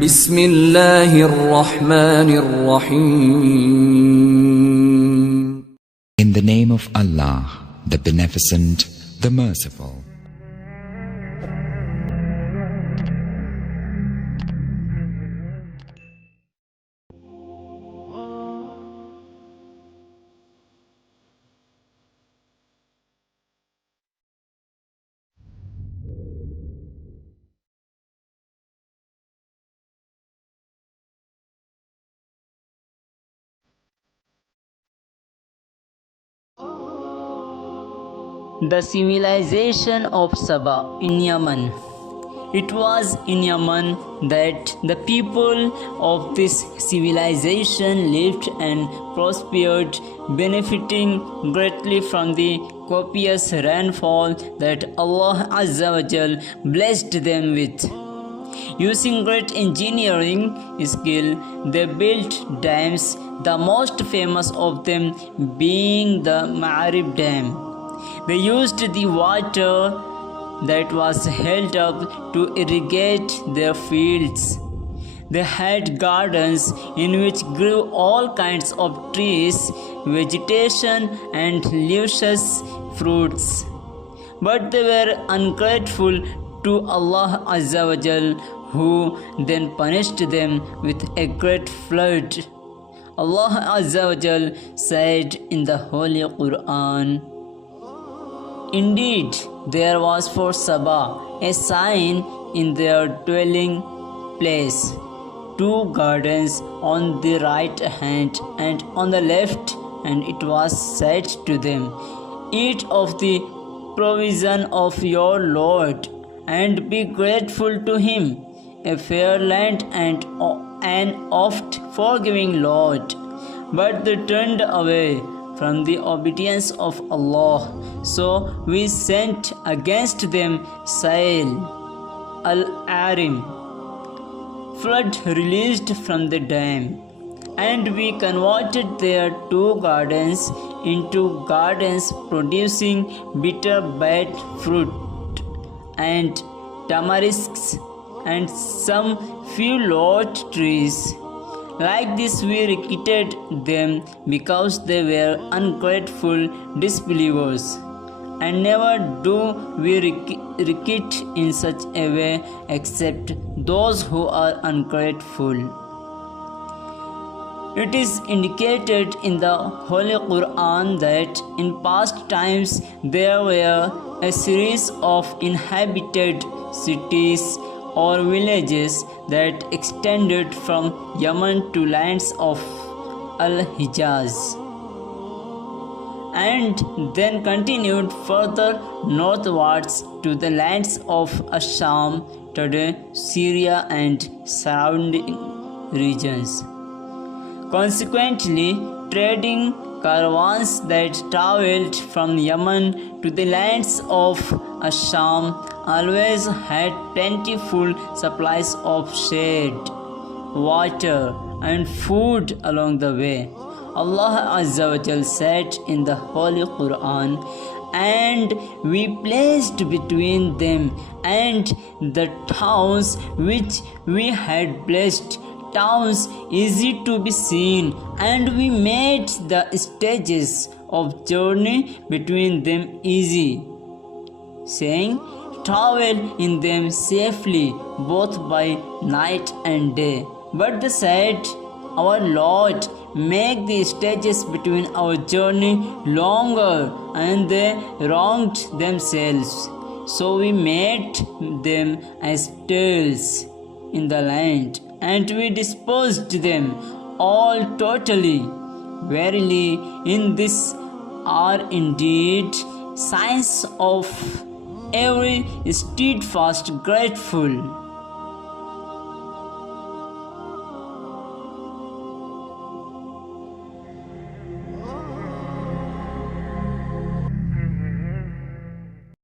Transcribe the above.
بسم الله الرحمن الرحيم. In the name of Allah, the Beneficent, the Merciful. The civilization of Saba in Yemen. It was in Yemen that the people of this civilization lived and prospered, benefiting greatly from the copious rainfall that Allah Azza wa Jal blessed them with. Using great engineering skill, they built dams, the most famous of them being the Ma'arib Dam. They used the water that was held up to irrigate their fields. They had gardens in which grew all kinds of trees, vegetation, and luscious fruits. But they were ungrateful to Allah Azza wa Jal, who then punished them with a great flood. Allah Azza wa Jal said in the Holy Quran, "Indeed, there was for Saba a sign in their dwelling place, 2 gardens on the right hand and on the left, and it was said to them, Eat of the provision of your Lord, and be grateful to him, a fair land and an oft forgiving Lord. But they turned away from the obedience of Allah, so we sent against them Sail al-Arim, flood released from the dam, and we converted their 2 gardens into gardens producing bitter bad fruit and tamarisks and some few lot trees. Like this we requited them because they were ungrateful disbelievers, and never do we requite in such a way except those who are ungrateful." It is indicated in the Holy Quran that in past times there were a series of inhabited cities or villages that extended from Yemen to lands of Al-Hijaz, and then continued further northwards to the lands of Asham, today Syria and surrounding regions. Consequently, trading caravans that traveled from Yemen to the lands of Asham always had plentiful supplies of shade, water, and food along the way. Allah Azza wa Jal said in the Holy Quran, "And we placed between them and the towns which we had blessed, towns easy to be seen, and we made the stages of journey between them easy, saying, Travel in them safely both by night and day. But they said, Our Lord, make the stages between our journey longer, and they wronged themselves. So we made them as tails in the land, and we dispersed them all totally. Verily, in this are indeed signs of every steadfast grateful."